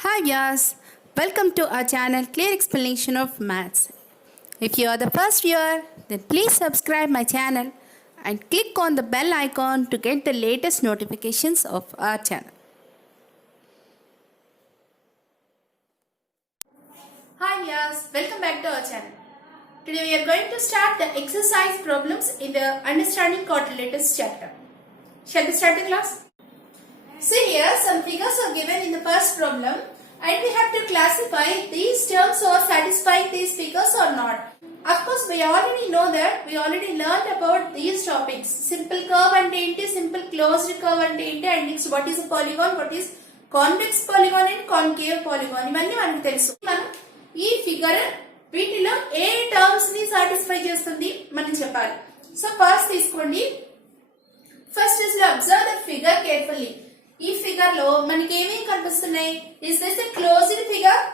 Hi guys, welcome to our channel Clear Explanation of Maths. If you are the first viewer, then please subscribe my channel and click on the bell icon to get the latest notifications of our channel. Hi guys, welcome back to our channel. Today we are going to start the exercise problems in the Understanding Quadrilaterals chapter. Shall we start the class? See here, some figures are given in the first problem and we have to classify these terms or satisfying these figures or not. Of course, we already know that, we already learned about these topics. Simple curve and enti, simple closed curve and enti, and next what is a polygon, what is convex polygon and concave polygon. ఇవన్నీ మనకు తెలుసు. మనం ఈ ఫిగర్ వీటిలో ఏ టర్మ్స్ ని సాటిస్ఫై చేస్తుంది మనం చెప్పాలి. సో ఫస్ట్ తీసుకోండి. First is to observe the figure carefully. ఈ ఫిగర్ లో మనకి ఏమేమి కనిపిస్తున్నాయి? Is this a closed figure?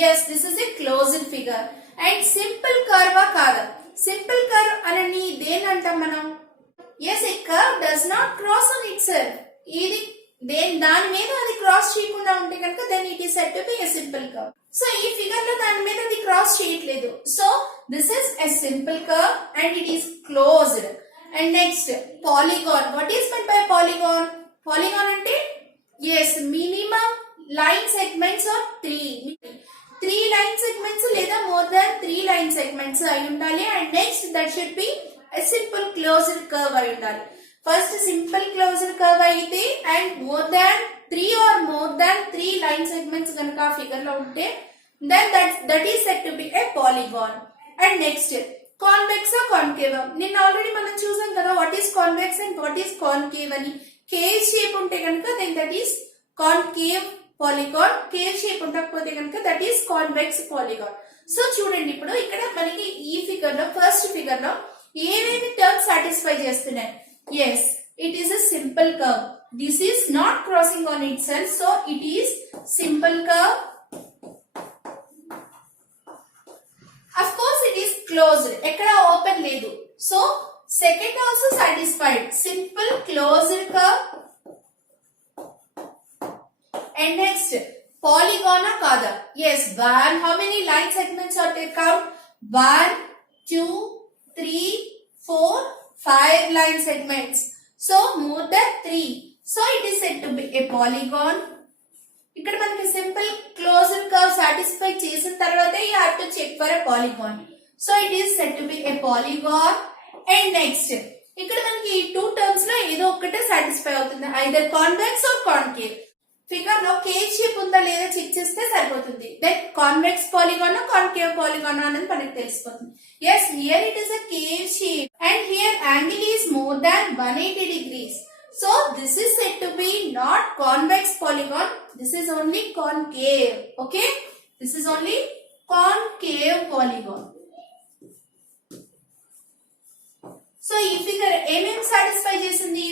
yes, this is a closed figure. And simple curve కాదా? సింపుల్ కర్వ్ అని దేని అంటాం మనం? yes, a curve does not cross on itself. ఇది దాని మీద అది క్రాస్ చేయకుండా ఉంటే కనుక then it is said to be a simple curve. So ఈ ఫిగర్ లో దాని మీద అది క్రాస్ చేయట్లేదు. So this is a simple curve and it is closed. And next, polygon. What is meant by polygon? Polygon ante yes, minimum line segments are 3 line segments లేదా more than 3 line segments అయి ఉండాలి. And next, that should be a simple closed curve అయి ఉండాలి. First simple closed curve అయితే and more than 3 or more than 3 line segments గనుక ఆ ఫిగర్ లో ఉంటే then that is said to be a polygon. And next, convex concave. నిన్న already మనం చూసాం కదా what is convex and what is concave అని. కేవ్ షేప్ ఉంటే కనుక then that is concave polygon. Cave shape ఉండకపోతే కనుక that is convex polygon. So చూడండి, ఇప్పుడు ఇక్కడ మనకి ఈ ఫిగర్ లో ఫస్ట్ ఫిగర్ లో ఏమేమి టర్మ్స్ సాటిస్ఫై చేస్తున్నాయి? Yes, it is a simple curve. This is not crossing on itself, so it is simple curve. Of course it is closed, ఎక్కడ ఓపెన్ లేదు. So second also satisfied, simple closed curve. And next, polygon కాదా? Yes, one. How many line segments are take out? 1 2 3 4 5 line segments. So more than 3, so it is said to B A polygon. ఇక్కడ మనకి simple closed curve satisfy చేసిన తర్వాత you have to check for a polygon. So it is said to be a polygon. And next, ఇక్కడ మనకి ఈ two terms లో ఏదో ఒకటే సాటిస్ఫై అవుతుంది, either convex or concave. Figure లో కేవ్ షేప్ ఉందా లేదా చెక్ చేస్తే సరిపోతుంది. Then convex polygon concave polygon అనేది మనకి తెలిసిపోతుంది. Yes, here it is a cave shape and here angle is more than 180 degrees. So this is said to be not convex polygon. This is only concave. Okay, this is only concave polygon. So ఈ ఫిగర్ ఏమేమి సాటిస్ఫై చేసింది?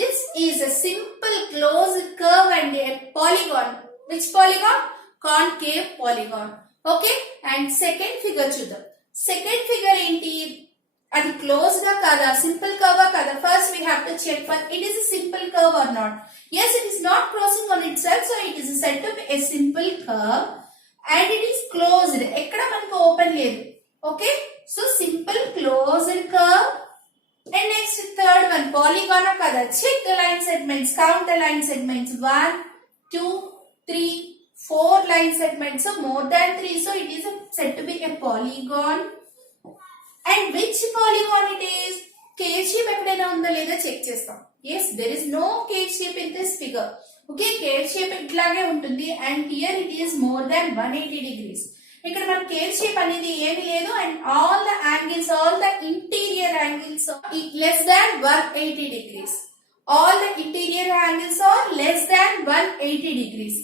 This is a simple closed curve and a polygon. Which polygon? Concave polygon. Okay, and second figure చూద్దాం. Second figure ఏంటి? అది close గా కాదా, simple curve కాదా? First we have to check for it is a simple curve or not. Yes, it is not crossing on itself, so it is said to be a simple curve and it is closed. ఎక్కడ మనకు open లేదు. Okay, so simple closed curve. And next third one, polygon కాదా? Check the line segments, count the line segments. 1 2 3 4 line segments, so more than 3, so it is said to be a polygon. And which polygon it is? Cave shape ఎక్కడైనా ఉందో లేదో చెక్ చేస్తాం. Yes, there is no cave shape in this figure. Okay, cave shape ఇట్లాగే ఉంటుంది and here it is more than 180 degrees. ఇక్కడ మన cave shape అనేది ఏమీ లేదు and all the angles, all the interior angles are less than 180 degrees. All the interior angles are less than 180 degrees.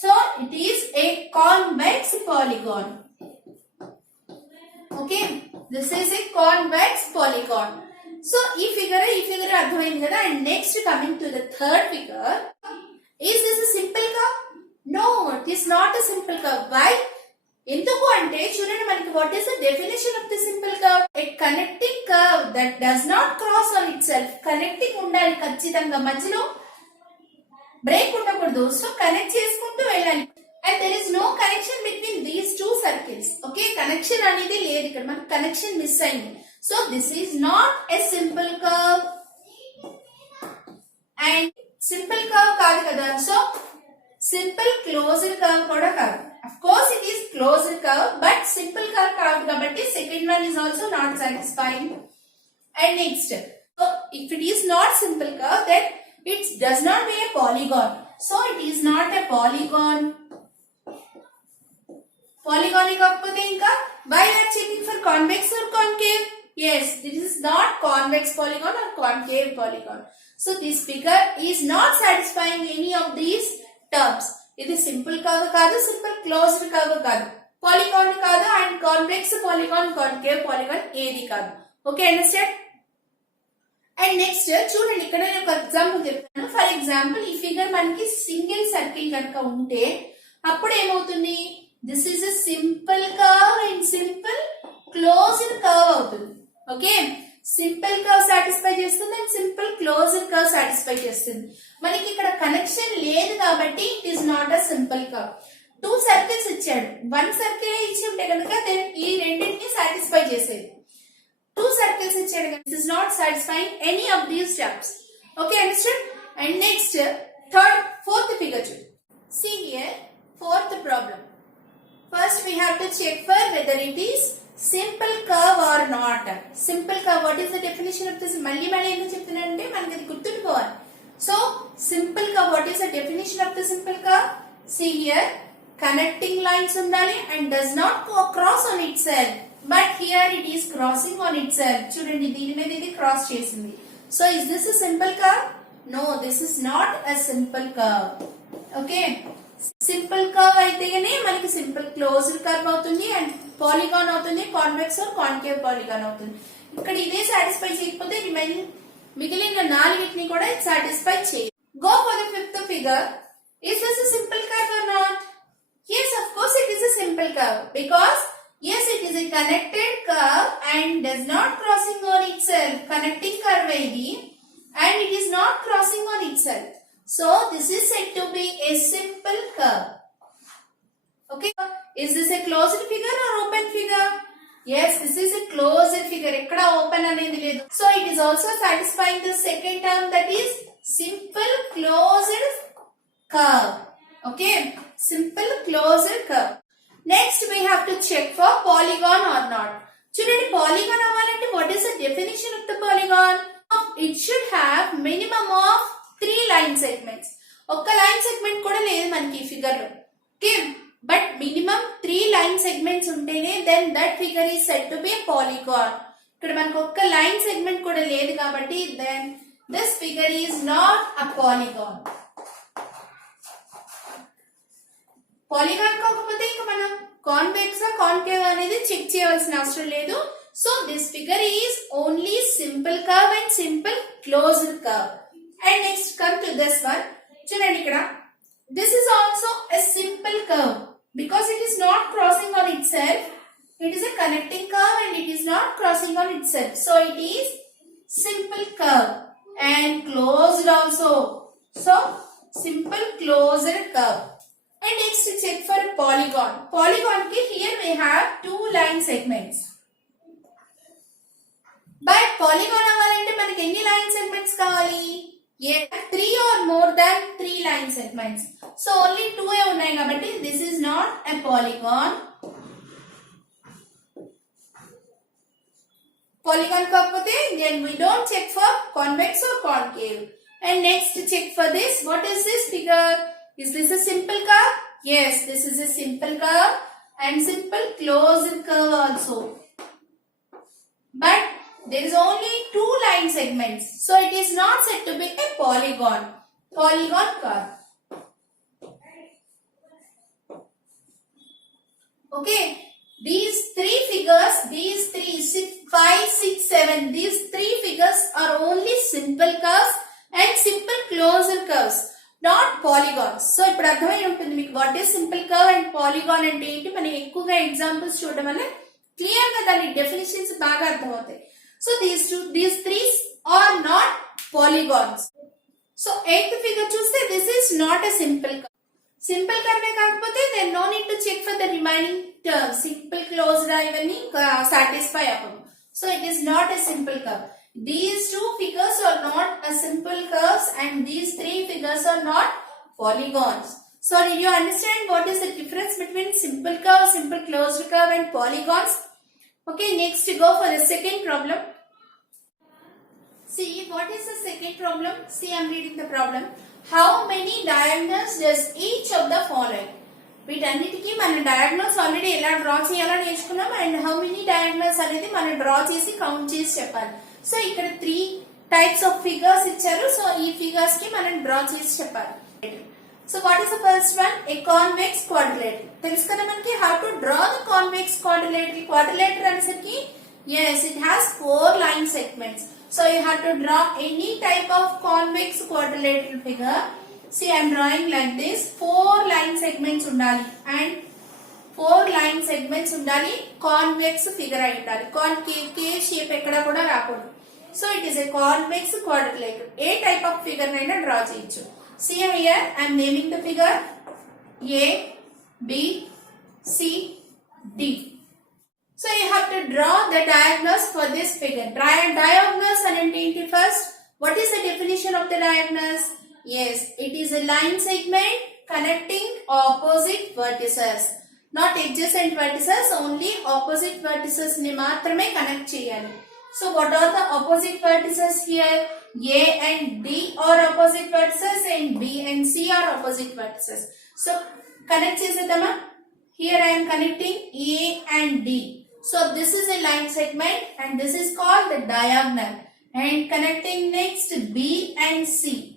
So it is a convex polygon. Okay, this is a convex polygon. So ఈ ఫిగర్ అర్థమైంది కదా. And next coming to the third figure, is this a simple curve? No, it is not a simple curve. Why? ఎందుకు అంటే చూడండి, మనకి what is the definition of the simple curve? A connecting curve that does not cross on it self. Connecting ఉండాలి ఖచ్చితంగా, మధ్యలో బ్రేక్ ఉండకూడదు. So connect చేసుకుంటూ వెళ్ళాలి. కనెక్షన్ అనేది లేదు, ఇక్కడ మనకి కనెక్షన్ మిస్ అయింది. So this is not a simple curve and simple curve కాదు కదా, సో సింపుల్ క్లోజ్డ్ కర్వ్ కూడా కాదు. Of course it is closed curve but simple curve కాదు కాబట్టి second one is also not satisfying. And next, if it is not simple curve then it does not be a polygon. So it is not a polygon. Polygon కాకపోతే ఇంకా why you are checking for convex or concave? Yes, this is not convex polygon or concave polygon. So this figure is not satisfying any of these terms. ఇది simple curve కాదు, simple closed curve కాదు, polygon కాదు, and convex polygon, concave polygon ఏది కాదు. Okay, understand? And next చూడండి, ఇక్కడ నేను ఒక ఎగ్జాంపుల్ చెప్తాను. ఫర్ ఎగ్జాంపుల్ ఈ ఫిగర్ మనకి సింగిల్ సర్కిల్ కనుక ఉంటే అప్పుడు ఏమవుతుంది, this is a simple curve and simple closed curve అవుతుంది. ఓకే, సింపుల్ కర్వ్ సాటిస్ఫై చేస్తుంది and simple closed curve satisfy చేస్తుంది. మనకి ఇక్కడ కనెక్షన్ లేదు కాబట్టి it is not a simple curve. 2 సర్కిల్స్ ఇచ్చాడు, 1 సర్కిల్ ఇచ్చి ఉంటే కనుక ఈ రెండింటిని సాటిస్ఫై చేసేది. 2 circles ఇచ్చాడు కదా, this is not satisfying any of these steps. Okay, understood? And next, fourth figure. See here, fourth problem. First we have to check for whether it is simple curve or not. Simple curve, what is the definition of this? మళ్ళీ ఎందుకు చెప్తున్నానంటే మనకి అది గుర్తుండిపోవాలి. So simple curve, what is the definition of the simple curve? See here, connecting lines ఉండాలి and does not cross on itself. But here it is crossing on itself. చూడండి, దీని మీద ఇది క్రాస్ చేసింది. So is this a simple curve? No, this is not a simple curve. Okay, simple curve అయితేనే మనకి simple closed curve అవుతుంది and polygon అవుతుంది, convex or concave polygon అవుతుంది. ఇక్కడ ఇదే సాటిస్ఫై చేయకపోతే మిగిలిన 4ని కూడా సాటిస్ఫై చేయాలి. Go for the fifth figure. Is this a simple curve or not? Yes, of course it is a simple curve because yes, it is a connected curve and does not crossing on itself. Connecting curve ఇది and it is not crossing on itself. So this is said to be a simple curve. Okay, is this a closed figure or open figure? Yes, this is a closed figure. ఎక్కడ ఓపెన్ అనేది లేదు. So it is also satisfying the second term, that is simple closed curve. Okay, simple closed curve. Next we have to check for polygon or not. చూడండి, polygon అవ్వాలంటే what is the definition of the polygon? It should have minimum of 3 line segments. ఒక్క line segment కూడా లేదు మనకి ఈ figure లో. Okay, but minimum 3 line segments ఉంటేనే then that figure is said to be polygon. ఇక్కడ మనకు ఒక్క లైన్ సెగ్మెంట్ కూడా లేదు కాబట్టి then this figure is not a polygon. Polygon కాకపోతే ఇంకా మనం కాన్వెక్స్ కాన్కేవ్ అనేది చెక్ చేయవలసిన అవసరం లేదు. So this figure is only simple curve and simple closed curve. And next come to this one. చూడండి, ఇక్కడ this is also a simple curve because it is not crossing on it self. It is a connecting curve and it is not crossing on itself. So it is simple curve and closed also. So simple closed curve. And next check for polygon. Polygon ki here we have 2 line segments. But polygon అవ్వాలంటే మనకి ఎన్ని line segments కావాలి? 3 or more than 3 line segments. So only 2 ఏ ఉన్నాయి కాబట్టి this is not a polygon. Polygon కాకపోతే then we don't check for convex or concave. And next check for this. What is this figure? Is this a simple curve? Yes, this is a simple curve and simple closed curve also. But there is only 2 line segments. So it is not said to be a polygon. Polygon curve. Okay. These 3 figures, these 3, 5, 6, 7, these 3 figures are only simple curves and simple closed curves. Not polygons. So ఇప్పుడు అర్థమై ఉంటుంది మీకు what is simple curve and polygon అంటే ఏంటి. మనం ఎక్కువగా ఎగ్జాంపుల్స్ చూడడం వల్ల క్లియర్ గా దాని డెఫినేషన్స్ బాగా అర్థమవుతాయి. So these 3 are not polygons. So 8th figure చూస్తే this is not a simple curve. Simple కర్వే కాకపోతే then no need to check for the remaining terms. Simple closed ఇవన్నీ సాటిస్ఫై అవ్వవు. So it is not a simple curve. These two figures are not a simple curves and these three figures are not polygons. So did you understand what is the difference between simple curve, simple closed curve and polygons? Okay, next go for the second problem. See, what is the second problem? See, I am reading the problem. How many diagonals does each of the following? వీటన్నిటికీ మన diagonals already ఎలా డ్రా చేయాలో నేర్చుకున్నాం and how many diagonals అనేది మనం డ్రా చేసి కౌంట్ చేసి చెప్పాలి. సో ఇక్కడ 3 టైప్స్ ఆఫ్ ఫిగర్స్ ఇచ్చారు. సో ఈ ఫిగర్స్ కి మనం డ్రా చేసి చెప్పాలి. So what is the first one? A convex quadrilateral. తెలుసు కదా మనకి how to draw the convex quadrilateral. Quadrilateral అనేసరికి yes it has 4 line segments. So you have to draw any type of convex quadrilateral figure. See, I am drawing like this. 4 line segments undali and 4 line segments undali. Convex figure ayi undali. K shape ekkada kuda rakudu. So it is a convex quadrilateral. A type of figure naina draw cheyochu. See here, I am naming the figure A, B, C, D. So you have to draw the diagonals for this figure. Diagonals ante first. What is the definition of the diagonals? Yes, it is a line segment connecting opposite vertices. Not adjacent vertices, only opposite vertices ni maatrame connect cheyali. So what are the opposite vertices here? A and D are opposite vertices and B and C are opposite vertices. So connect chesedama. Here I am connecting A and D. So this is a line segment and this is called the diagonal. And connecting next B and C.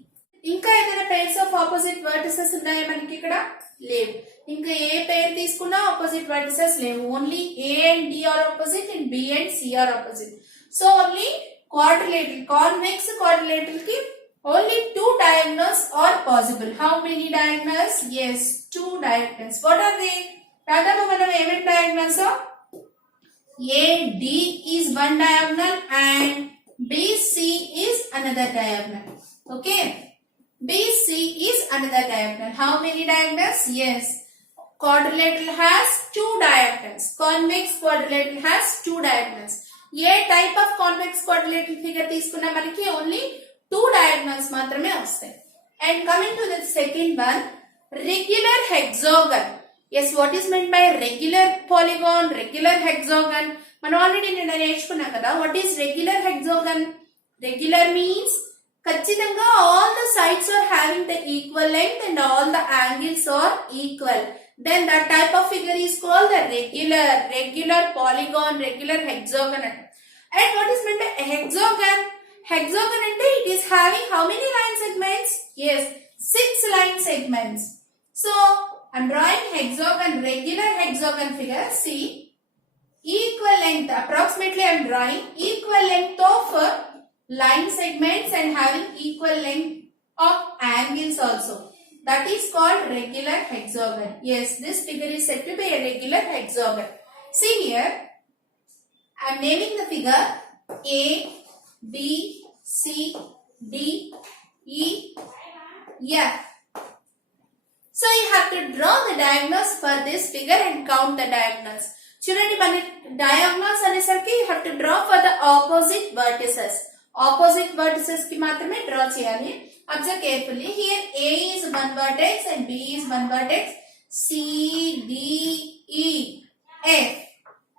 ఇంకా ఏదైనా pairs of opposite vertices ఉన్నాయా మనకి ఇక్కడ? లేవు. ఇంకా ఏ pair తీసుకున్నా opposite vertices లేవు. Only A and D are opposite and B and C are opposite. So only quadrilateral, convex quadrilateral ki only 2 diagonals are possible. How many diagonals? Yes, 2 diagonals. What are they? Radhamu manam em diagonals? AD is one diagonal and BC is another diagonal. Okay. BC is another diagonal. How many diagonals? Yes. Quadrilateral has 2 diagonals. Convex quadrilateral has 2 diagonals. A type of convex quadrilateral figure తీసుకున్నా మనకి only 2 diagonals మాత్రమే వస్తాయి. And coming to the second one, regular hexagon. Yes, what is meant by regular polygon, regular hexagon? మనం ఆల్రెడీ నిన్న నేర్చుకున్నాం కదా. What is regular hexagon? Regular means ఖచ్చితంగా all the sides are having the equal length and all the angles are equal. Then that type of figure is called the regular polygon, regular hexagon. And what is meant by hexagon? Hexagon ante it is having how many line segments? Yes, 6 line segments. So I am drawing hexagon, regular hexagon figure. See, equal length, approximately I am drawing equal length of line segments and having equal length of angles also. That is called regular hexagon. Yes, this figure is said to be a regular hexagon. See here, I am naming the figure A, B, C, D, E, F. So you have to draw the diagonals for this figure and count the diagonals. చూడండి మన diagonals అనేసరికి you have to draw for the opposite vertices. Opposite vertices ki మాత్రమే draw చేయాలి. Observe carefully. Here A is one vertex and B is one vertex. C, D, E, F.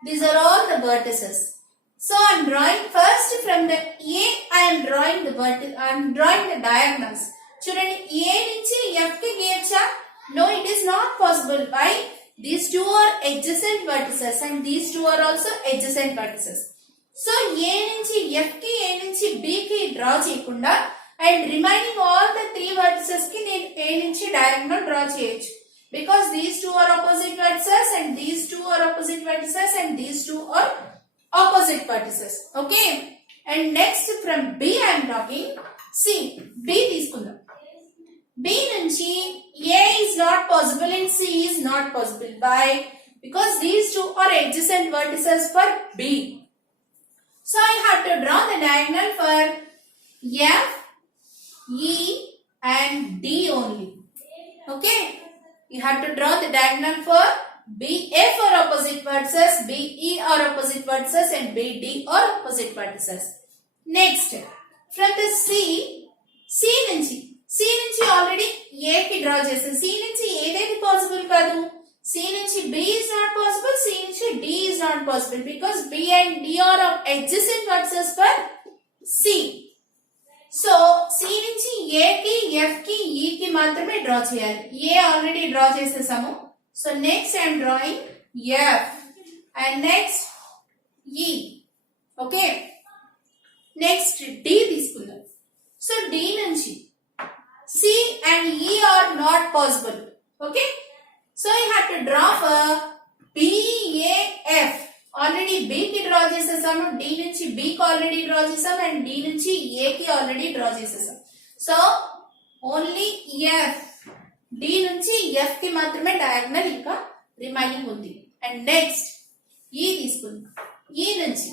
These are all the vertices. So I am drawing first from the A. I am drawing the diagonals. చూడండి A నుంచి F కి గీయొచ్చా? No, it is not possible. Why? These two are adjacent vertices and these two are also adjacent vertices. So A నుంచి F కి A నుంచి B కి డ్రా చేయకుండా and remaining all the 3 vertices ki నేను A నుంచి diagonal draw చేయొచ్చు. Because these two are opposite vertices and these two are opposite vertices and these two are opposite vertices. Okay. And next from B I am talking. See, B తీసుకుందాం. B నుంచి A is not possible and C is not possible. Why? Because these two are adjacent vertices for B. So I have to draw the diagonal for F, E and D only. Okay. You have to draw the diagonal for BA for opposite vertices, BE or opposite vertices and BD or opposite vertices. Next, from the C నుంచి already A కి draw చేసాం. C నుంచి ఏదేది possible కాదు. C నుంచి B is not possible. C నుంచి D is not possible because B and D are adjacent vertices for C. So C నుంచి A కి F కి E కి మాత్రమే draw చేయాలి. A already draw చేసేసాము. So next I am drawing F and next E. Okay. Next D తీసుకుందాం. So D నుంచి C and E are not possible. Okay. So you have to draw for BAF. Already B కి draw చేసేసాము. D నుంచి B కి already draw చేసాము and D నుంచి A కి already draw చేసేసాం. So only F. D నుంచి F కి మాత్రమే diagonal ఇంకా remaining ఉంది. And next E తీసుకుందాం. E నుంచి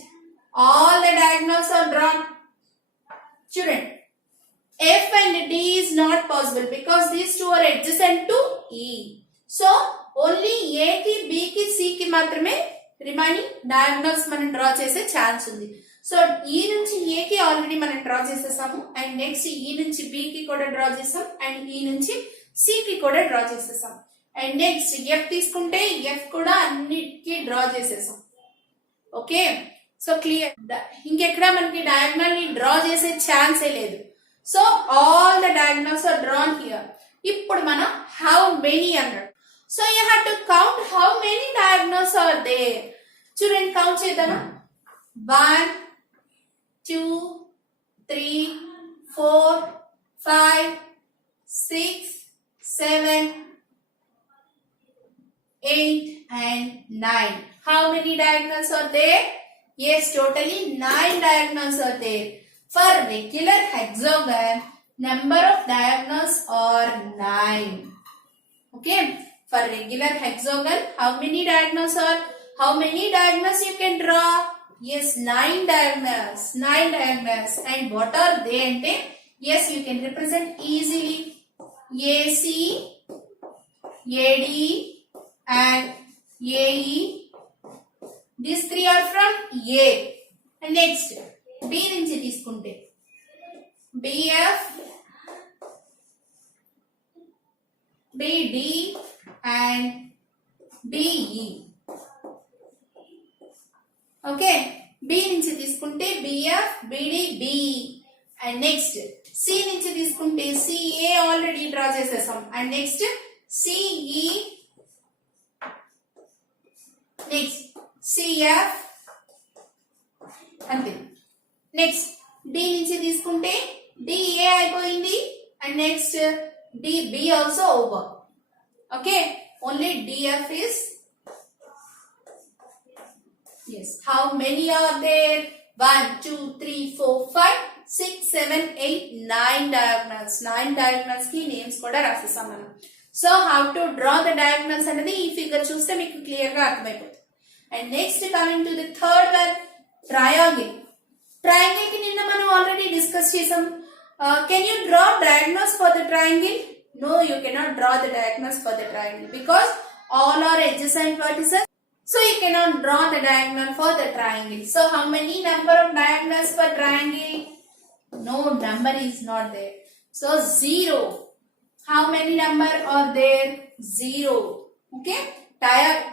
all the diagonals are drawn. Student, F and D is not possible because these two are adjacent to E. So only A ki, B ki, C ki మాత్రమే remaining diagonals మనం draw చేసే ఛాన్స్ ఉంది. So E నుంచి A కి ఆల్రెడీ మనం డ్రా చేసేసాము and next E నుంచి B కి కూడా డ్రా చేసాం అండ్ E నుంచి C కి కూడా డ్రా చేసేసాం అండ్ నెక్స్ట్ F తీసుకుంటే F కూడా అన్నిటికీ డ్రా చేసేసాం. Okay, so clear. ఇంకెక్కడ మనకి డయాగ్నల్ ని డ్రా చేసే ఛాన్సే లేదు. So all the diagonals are drawn here. ఇప్పుడు మనం హౌ మెనీ అన్నాడు. So you have to count how many diagonals are there. చూడండి, కౌంట్ చేద్దామా. 1 2 3 4 5 6 7 8 and 9. How many diagonals are there? Yes, totally 9 diagonals are there. For regular hexagon, number of diagonals are 9. Okay, for regular hexagon, how many diagonals are? How many diagonals you can draw? Yes, 9 diagonals. 9 diagonals. And what are they? Ante? Yes, you can represent easily. AC, AD, and AE. These three are from A. And next, B నుంచి తీసుకుంటే BF, BD and BE. Okay, B నుంచి తీసుకుంటే BF, BD, BE. And next C నుంచి తీసుకుంటే CA already draw చేసేసాం and next CE, next CF అంతే. Next D నుంచి తీసుకుంటే DA అయిపోయింది and next DB also over. Okay, only DF is yes. How many are there? 1 2 3 4 5 6 7 8 9 diagonals. 9 diagonals కి నేమ్స్ కూడా రాసేసాం మనం. So how to draw the diagonals అనేది ఈ ఫిగర్ చూస్తే మీకు క్లియర్ గా అర్థమైపోతుంది. And next coming to the third one, triangle. Triangle కి నిన్న మనం ఆల్రెడీ డిస్కస్ చేసాం. Can you draw diagonals for the triangle? No, you cannot draw the diagonals for the triangle because all are adjacent vertices. So you cannot draw the diagonal for the triangle. So how many number of diagonals for triangle? No number is not there. So 0. How many number are there? 0. Okay.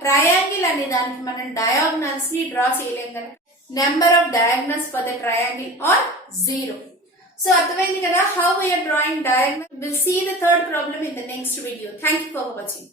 Triangle అనే దానికి మనం diagonals ని draw చేయలేం కదా. Number of diagonals for the triangle are 0. So అర్థమైంది కదా how we are drawing diagonal. We'll see the third problem in the next video. Thank you for watching.